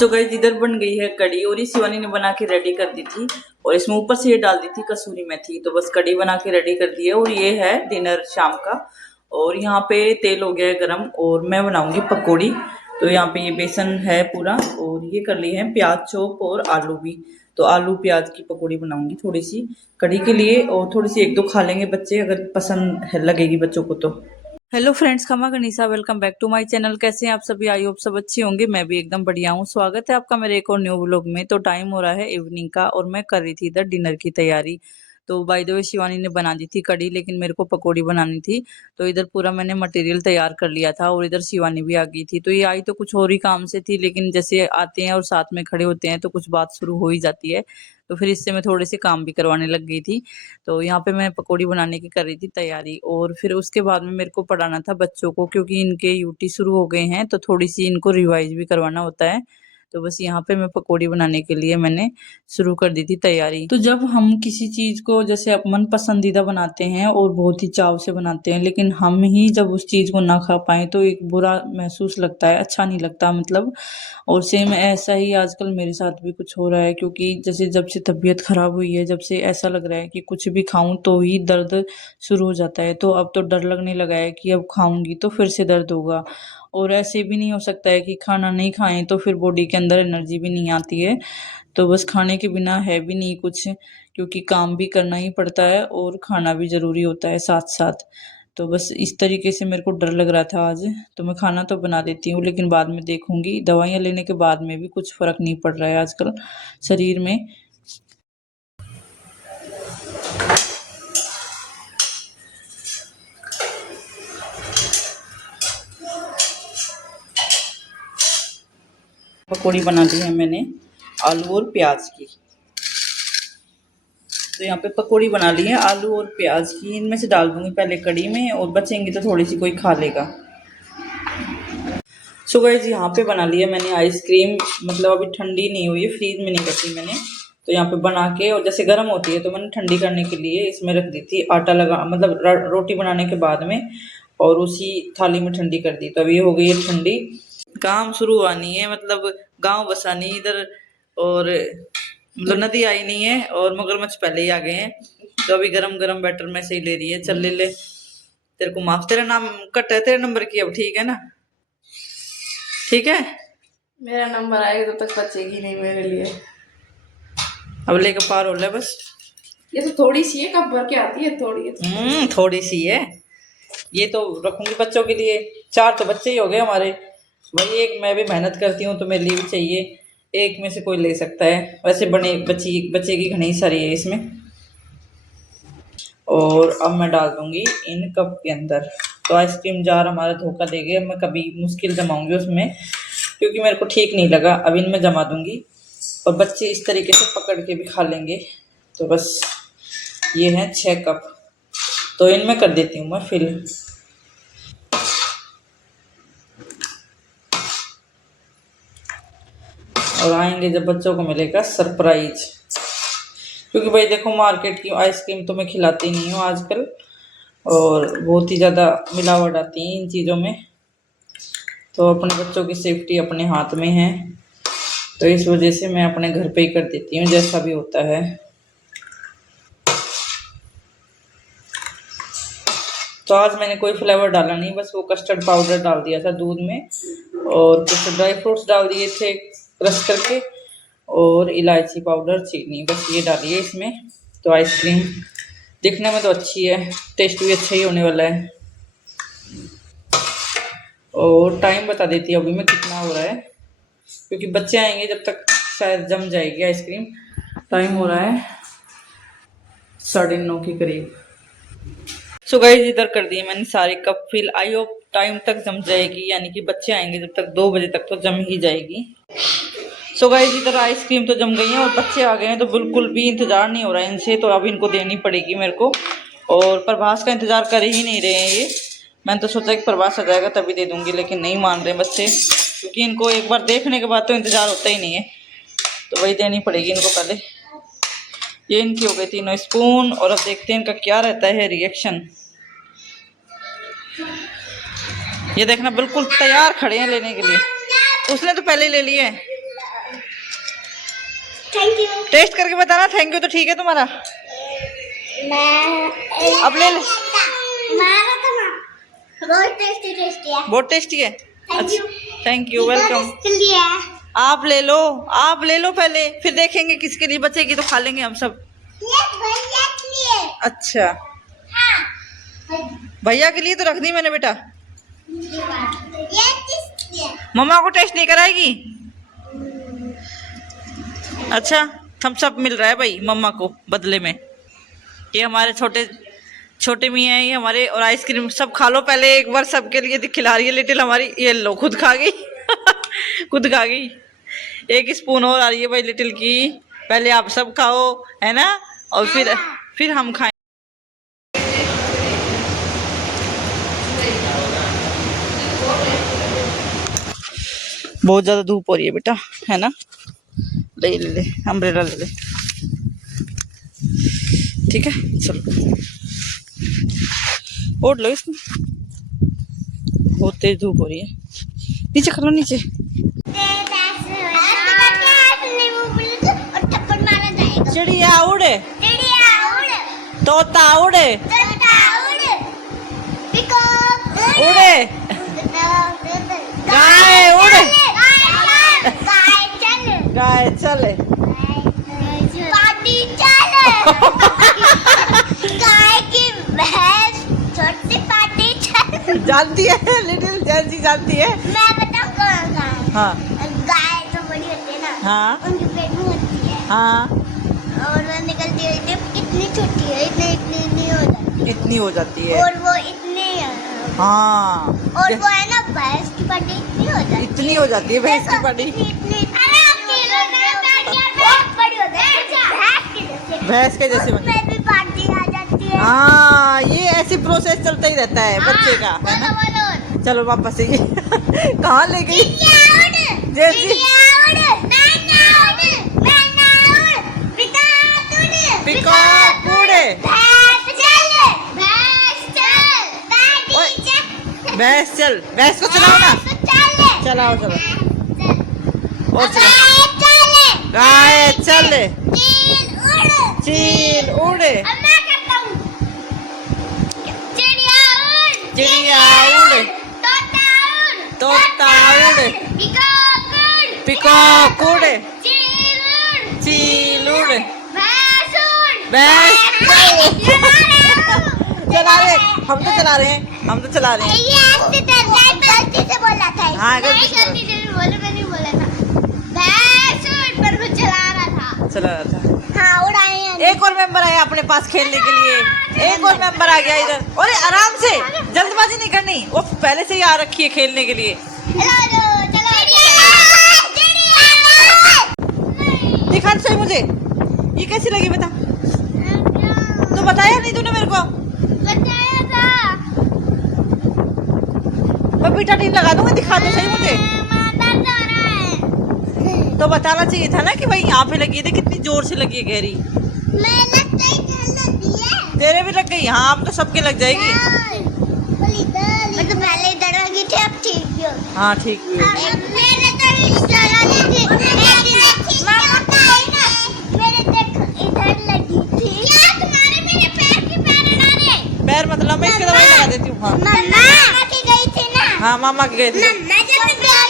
So guys इधर बन गई है कड़ी और ये शिवानी ने बना के रेडी कर दी थी और इसमें ऊपर से ये डाल दी थी कसूरी मेथी। तो बस कड़ी बना के रेडी कर दी है और ये है डिनर शाम का। और यहाँ पे तेल हो गया है गरम और मैं बनाऊंगी पकौड़ी। तो यहाँ पे ये बेसन है पूरा और ये कर ली है प्याज चॉप और आलू भी। तो आलू प्याज की पकौड़ी बनाऊंगी थोड़ी सी कड़ी के लिए और थोड़ी सी एक दो खा लेंगे बच्चे अगर पसंद लगेगी बच्चों को तो। हेलो फ्रेंड्स, खमा गनीसा, welcome back to my channel. कैसे हैं आप सभी? आई होप सब अच्छे होंगे। मैं भी एकदम बढ़िया हूँ। स्वागत है आपका मेरे एक और न्यू व्लॉग में। तो टाइम हो रहा है इवनिंग का और मैं कर रही थी इधर डिनर की तैयारी। तो बाय द वे शिवानी ने बना दी थी कड़ी लेकिन मेरे को पकौड़ी बनानी थी। तो इधर पूरा मैंने मटेरियल तैयार कर लिया था और इधर शिवानी भी आ गई थी। तो ये आई तो कुछ और ही काम से थी लेकिन जैसे आते हैं और साथ में खड़े होते हैं तो कुछ बात शुरू हो ही जाती है। तो फिर इससे मैं थोड़े से काम भी करवाने लग गई थी। तो यहाँ पे मैं पकौड़ी बनाने की कर रही थी तैयारी और फिर उसके बाद में मेरे को पढ़ाना था बच्चों को क्योंकि इनके यूटी शुरू हो गए हैं तो थोड़ी सी इनको रिवाइज भी करवाना होता है। तो बस यहाँ पे मैं पकौड़ी बनाने के लिए मैंने शुरू कर दी थी तैयारी। तो जब हम किसी चीज को जैसे मन पसंदीदा बनाते हैं और बहुत ही चाव से बनाते हैं लेकिन हम ही जब उस चीज को ना खा पाए तो एक बुरा महसूस लगता है, अच्छा नहीं लगता मतलब। और सेम ऐसा ही आजकल मेरे साथ भी कुछ हो रहा है क्योंकि जैसे जब से तबीयत खराब हुई है, जब से ऐसा लग रहा है कि कुछ भी खाऊं तो ही दर्द शुरू हो जाता है। तो अब तो डर लगने लगा है कि अब खाऊंगी तो फिर से दर्द होगा। और ऐसे भी नहीं हो सकता है कि खाना नहीं खाएं तो फिर बॉडी के अंदर एनर्जी भी नहीं आती है। तो बस खाने के बिना है भी नहीं कुछ, क्योंकि काम भी करना ही पड़ता है और खाना भी जरूरी होता है साथ साथ। तो बस इस तरीके से मेरे को डर लग रहा था आज। तो मैं खाना तो बना देती हूँ लेकिन बाद में देखूंगी। दवाइयाँ लेने के बाद में भी कुछ फर्क नहीं पड़ रहा है आजकल शरीर में। पकौड़ी बना ली है मैंने आलू और प्याज की। तो यहाँ पे पकौड़ी बना ली है आलू और प्याज की। इनमें से डाल दूंगी पहले कड़ी में और बचेंगी तो थोड़ी सी कोई खा लेगा। सो गाइस यहाँ पे बना लिया मैंने आइसक्रीम, मतलब अभी ठंडी नहीं हुई है, फ्रीज में नहीं रखी मैंने। तो यहाँ पे बना के और जैसे गर्म होती है तो मैंने ठंडी करने के लिए इसमें रख दी थी आटा लगा, मतलब रोटी बनाने के बाद में, और उसी थाली में ठंडी कर दी। तो अभी हो गई है ठंडी। काम शुरू हुआ नहीं है, मतलब गांव बसा नहीं इधर और मतलब नदी आई नहीं है और मगरमच्छ पहले ही आ गए हैं। तो अभी गरम गरम बैटर में से ही ले रही है। चल ले ले, तेरे को माफ, तेरा नाम कट है तेरे नंबर की अब, ठीक है ना? ठीक है, मेरा नंबर आएगा तो तक बचेगी नहीं मेरे लिए। अब लेकर पार हो ले बस। ये तो थोड़ी सी है, कब भर के आती है थोड़ी है। थोड़ी सी है, ये तो रखूंगी बच्चों के लिए। 4 तो बच्चे ही हो गए हमारे भाई, एक मैं भी मेहनत करती हूँ तो मेरे लिए भी चाहिए। एक में से कोई ले सकता है, वैसे बने बच्चे की घनी सारी है इसमें। और अब मैं डाल दूंगी इन कप के अंदर। तो आइसक्रीम जार हमारा धोखा दे गया, मैं कभी मुश्किल जमाऊंगी उसमें क्योंकि मेरे को ठीक नहीं लगा। अब इनमें जमा दूंगी और बच्चे इस तरीके से पकड़ के भी खा लेंगे। तो बस ये है 6 कप, तो इनमें कर देती हूँ मैं फिल। और आएंगे जब बच्चों को मिलेगा सरप्राइज, क्योंकि भाई देखो मार्केट की आइसक्रीम तो मैं खिलाती नहीं हूँ आजकल और बहुत ही ज़्यादा मिलावट आती है इन चीज़ों में। तो अपने बच्चों की सेफ्टी अपने हाथ में है, तो इस वजह से मैं अपने घर पे ही कर देती हूँ जैसा भी होता है। तो आज मैंने कोई फ्लेवर डाला नहीं, बस वो कस्टर्ड पाउडर डाल दिया था दूध में और कुछ ड्राई फ्रूट्स डाल दिए थे क्रश करके और इलायची पाउडर, चीनी, बस ये डालिए इसमें। तो आइसक्रीम दिखने में तो अच्छी है, टेस्ट भी अच्छा ही होने वाला है। और टाइम बता देती हूँ अभी मैं कितना हो रहा है, क्योंकि बच्चे आएंगे जब तक शायद जम जाएगी आइसक्रीम। टाइम हो रहा है 9:30 के करीब। सो गाइस इधर कर दिए मैंने सारे cup fill. I hope time तक जम जाएगी, यानी कि बच्चे आएंगे जब तक 2 बजे तक तो जम ही जाएगी। सो गाइस इधर आइसक्रीम तो जम गई है और बच्चे आ गए हैं तो बिल्कुल भी इंतजार नहीं हो रहा है इनसे, तो अब इनको देनी पड़ेगी मेरे को। और प्रभास का इंतजार कर ही नहीं रहे हैं ये। मैंने तो सोचा कि प्रभास आ जाएगा तभी दे दूंगी, लेकिन नहीं मान रहे बच्चे, क्योंकि इनको एक बार देखने के बाद तो इंतजार होता ही नहीं है। तो वही देनी पड़ेगी इनको पहले। ये इनकी हो गई 3 स्पून और अब देखते हैं इनका क्या रहता है रिएक्शन। ये देखना बिल्कुल तैयार खड़े हैं लेने के लिए। उसने तो पहले ही ले लिए हैं। Thank you. टेस्ट करके बताना थैंक यू तो ठीक है तुम्हारा। मैं अब ले ले। बहुत टेस्टी टेस्टी है। बहुत टेस्टी है। Thank you। Thank you welcome. आप ले लो पहले, फिर देखेंगे किसके लिए बचेगी तो खा लेंगे हम सब। अच्छा भैया के लिए तो रख दी मैंने बेटा। मम्मा को टेस्ट नहीं कराएगी। अच्छा थम्स अप मिल रहा है भाई मम्मा को बदले में। ये हमारे छोटे मियाँ हैं ये हमारे। और आइसक्रीम सब खा लो पहले एक बार, सबके लिए खिला रही है लिटिल हमारी। ये लो खुद खा गई खुद खा गई। एक स्पून और आ रही है भाई लिटिल की। पहले आप सब खाओ है ना, और फिर हम खाएं। बहुत ज्यादा धूप हो रही है बेटा है ना। ले अम्ब्रेला ले ले। ठीक है चलो ओढ़ लो इसमें। बहुत तेज धूप हो रही है। नीचे खड़ो नीचे। चिड़िया उड़े तोता उड़े उड़े गाय उड़े गाय चले गाय की भैंस छोटी पार्टी चल। जानती है लिटिल जैसी जानती है। मैं बताऊं कौन सा है? हाँ गाय जो बड़ी होती है ना, हाँ उनकी पेट में होती है हाँ और वो निकलती है जब इतनी छोटी है, इतनी हो जाती है इतनी हो जाती है। और वो इतनी हाँ और वो है ना भैंस की पार्टी इतनी हो जाती है। इतनी हो जाती है भैंस की पार्टी। भैंस के जैसे उसमें भी पार्टी आ जाती है। हाँ ये ऐसी प्रोसेस चलता ही रहता है बच्चे का है ना। बोलो चलो वापस ये कहाँ ले गई जैसी पिकॉक उड़े भैंस चल। भैंस को चलाओ ना। चलाओ चलो और चलो। गाय चले चील उड़े चिड़िया उड़े तोता उड़े पिकॉक उड़े चील उड़े भैंस चला रहे हम तो चला रहे हैं। गलती से बोला था। हाँ, गलती नहीं, से गलती से भी बोला, मैंने बोला था भैंस उड़ पर वो चला रहा था। हाँ उड़ाए हैं। एक और मेंबर आया अपने पास खेलने के लिए। एक और मेंबर आ गया इधर। अरे आराम से जल्दबाजी नहीं करनी, वो पहले से ही आ रखी है खेलने के लिए। दिखा सही मुझे ये कैसी लगी बता। तो बताया नहीं तूने मेरे को। बताया था। मैं बीटा टीम लगा दूंगा। दिखा दो सही मुझे। तो बताना चाहिए था ना कि भाई यहाँ पे लगी थी। कितनी जोर से लगी है गहरी। तेरे भी लग गई। हाँ अब तो सबके लग जाएगी। मैं तो पहले इधर लगी थी, अब ठीक भी हो गई। हाँ ठीक भी है। मैंने तो इधर लगी थी। मेरे देख इधर लगी थी। क्या तुम्हारे मेरे पैर की पैर अड़ाने? पैर मतलब मैं इसकी दवाई लगा देती हूँ। हाँ मम्मा की गई थी ना। हाँ मामा की गई थी। मम्मा जब